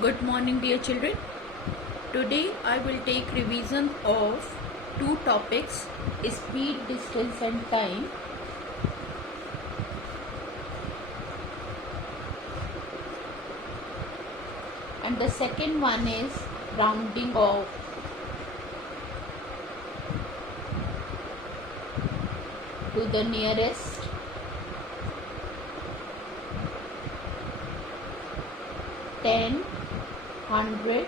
Good morning, dear children. Today I will take revision of two topics: speed, distance and time. And the second one is rounding off. To the nearest ten, hundred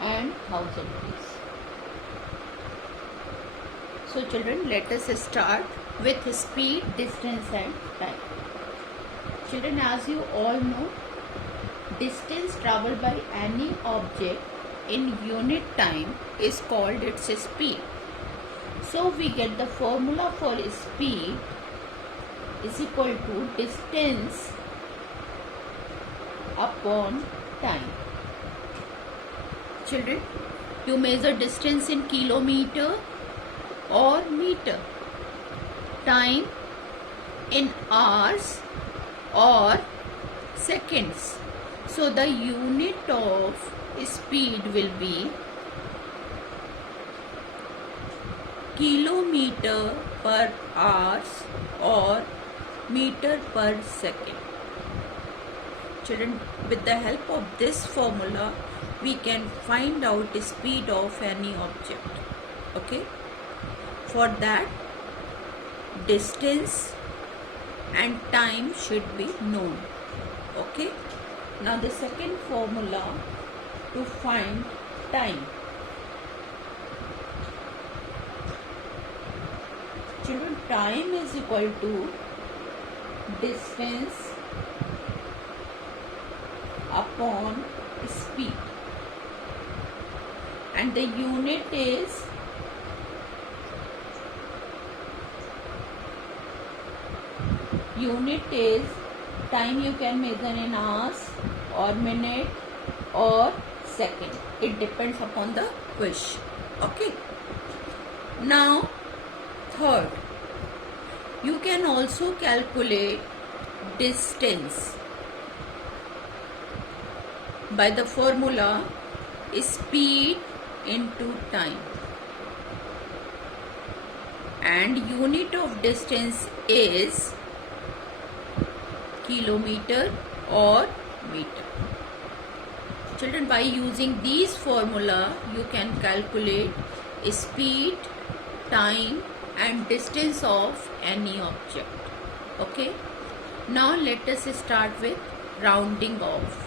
and thousand place. So children, let us start with speed, distance and time. Children, as you all know, distance traveled by any object in unit time is called its speed. So we get the formula for speed is equal to distance upon time. Children, you measure distance in kilometer or meter, time in hours or seconds. So the unit of speed will be kilometer per hours or meter per second. Children, with the help of this formula, we can find out the speed of any object. Okay? For that, distance and time should be known. Okay? Now the second formula to find time. Children, time is equal to distance upon speed, and the unit is time. You can measure in hours or minute or second. It depends upon the question. Okay. Now third, you can also calculate distance by the formula speed into time, and unit of distance is kilometer or meter. Children, by using these formula, you can calculate speed, time and distance of any object. Okay. Now let us start with rounding off.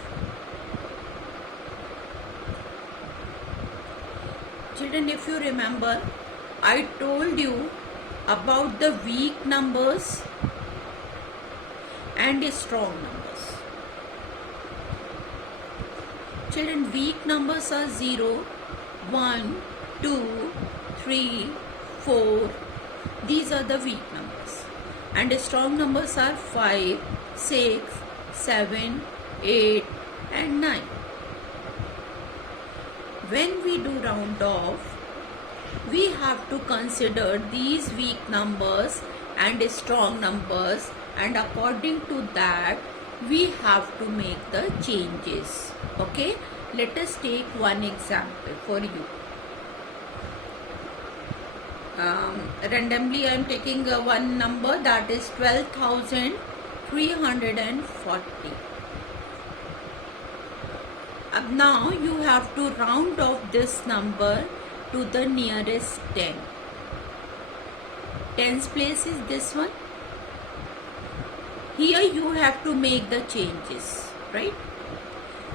Children, if you remember, I told you about the weak numbers and strong numbers. Children, weak numbers are 0, 1, 2, 3, 4. These are the weak numbers. And strong numbers are 5, 6, 7, 8 and 9. When we do round off, we have to consider these weak numbers and strong numbers, and according to that we have to make the changes. Okay, let us take one example for you. Randomly I am taking one number, that is 12,340. Now you have to round off this number to the nearest 10. Tens place is this one. Here you have to make the changes, right?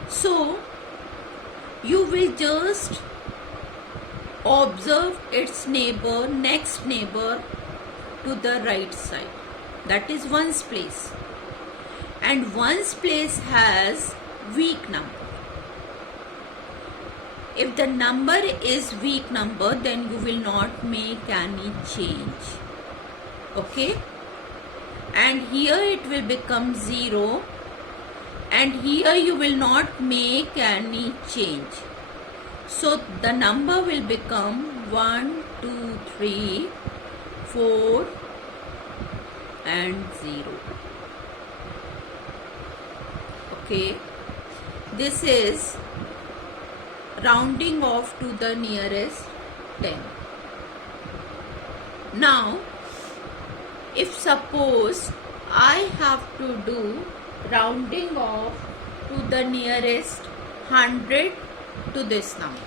So you will just observe its neighbor, next neighbor to the right side. That is ones place. And ones place has weak number. If the number is weak number, then you will not make any change. Okay? And here it will become 0. And here you will not make any change. So the number will become 1, 2, 3, 4 and 0. Okay. this is rounding off to the nearest 10. Now, if suppose I have to do rounding off to the nearest 100 to this number.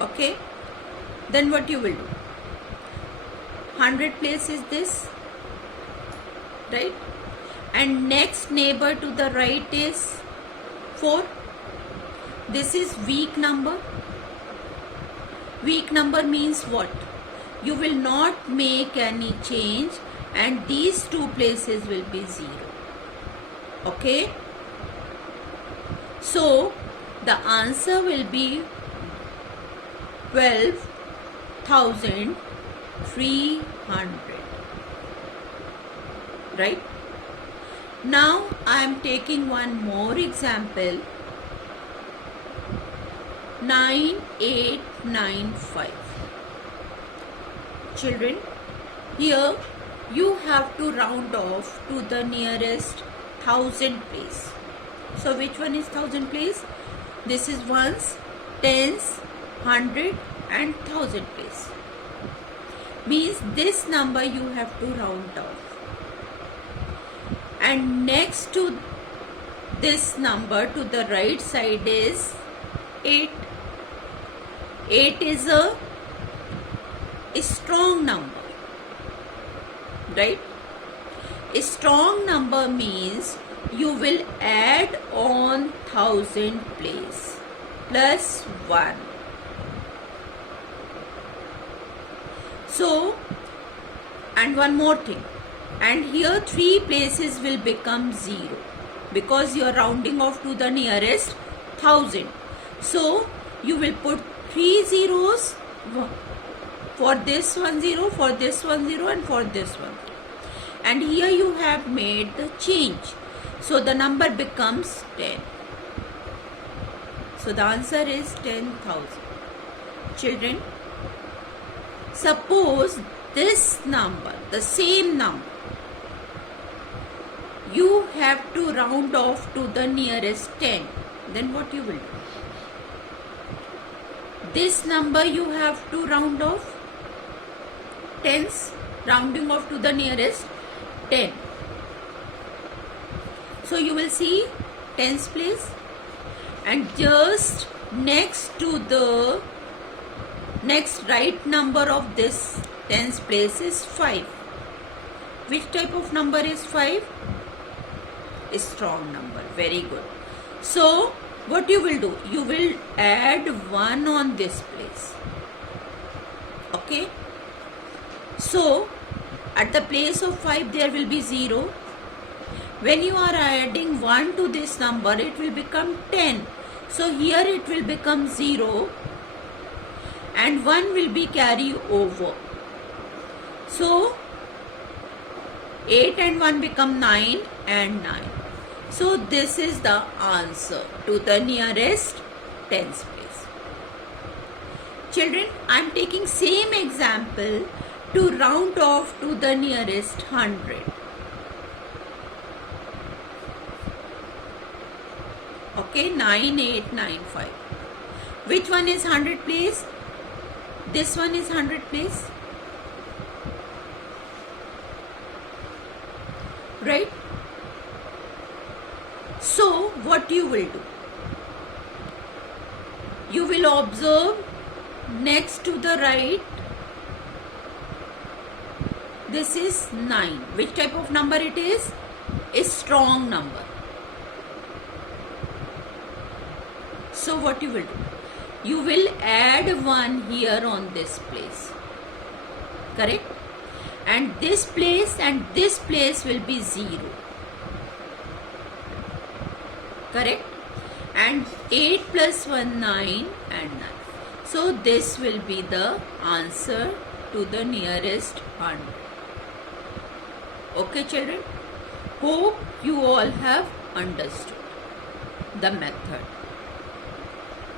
Okay, then what you will do? 100 place is this, right? And next neighbor to the right is 4. This is weak number. Weak number means what? You will not make any change and these two places will be 0. Okay? So, the answer will be 12,300. Right? Now, I am taking one more example. 9895. Children, here you have to round off to the nearest 1000 place. So which one is 1000 place? This is ones, tens, 100 and 1000 place. Means this number you have to round off. And next to this number to the right side is 8. 8 is a strong number, right? A strong number means you will add on 1000 place plus 1. So, and one more thing, and here 3 places will become 0 because you are rounding off to the nearest 1000. So, you will put 3 zeros for this 1 0, for this 1 0 and for this 1 0. And here you have made the change. So, the number becomes 10. So, the answer is 10,000. Children, suppose this number, the same number, you have to round off to the nearest 10. Then what you will do? This number you have to round off, tens, rounding off to the nearest 10. So you will see tens place, and just next to the next right number of this tens place is 5. Which type of number is 5? A strong number. Very good. So what you will do? You will add 1 on this place. Okay. So at the place of 5 there will be 0. When you are adding 1 to this number, it will become 10. So here it will become 0 and 1 will be carried over. So 8 and 1 become 9 and 9. So this is the answer to the nearest tens place. Children, I am taking same example to round off to the nearest 100. Okay, 9895. Which one is 100 place? This one is 100 place. Right? So, what you will do? You will observe next to the right, this is 9. Which type of number it is? A strong number. So, what you will do? You will add 1 here on this place. Correct? And this place will be 0. Correct? And 8 plus 1, 9 and 9. So this will be the answer to the nearest 100. Okay children? Hope you all have understood the method.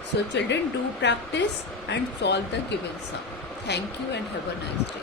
So children, do practice and solve the given sum. Thank you and have a nice day.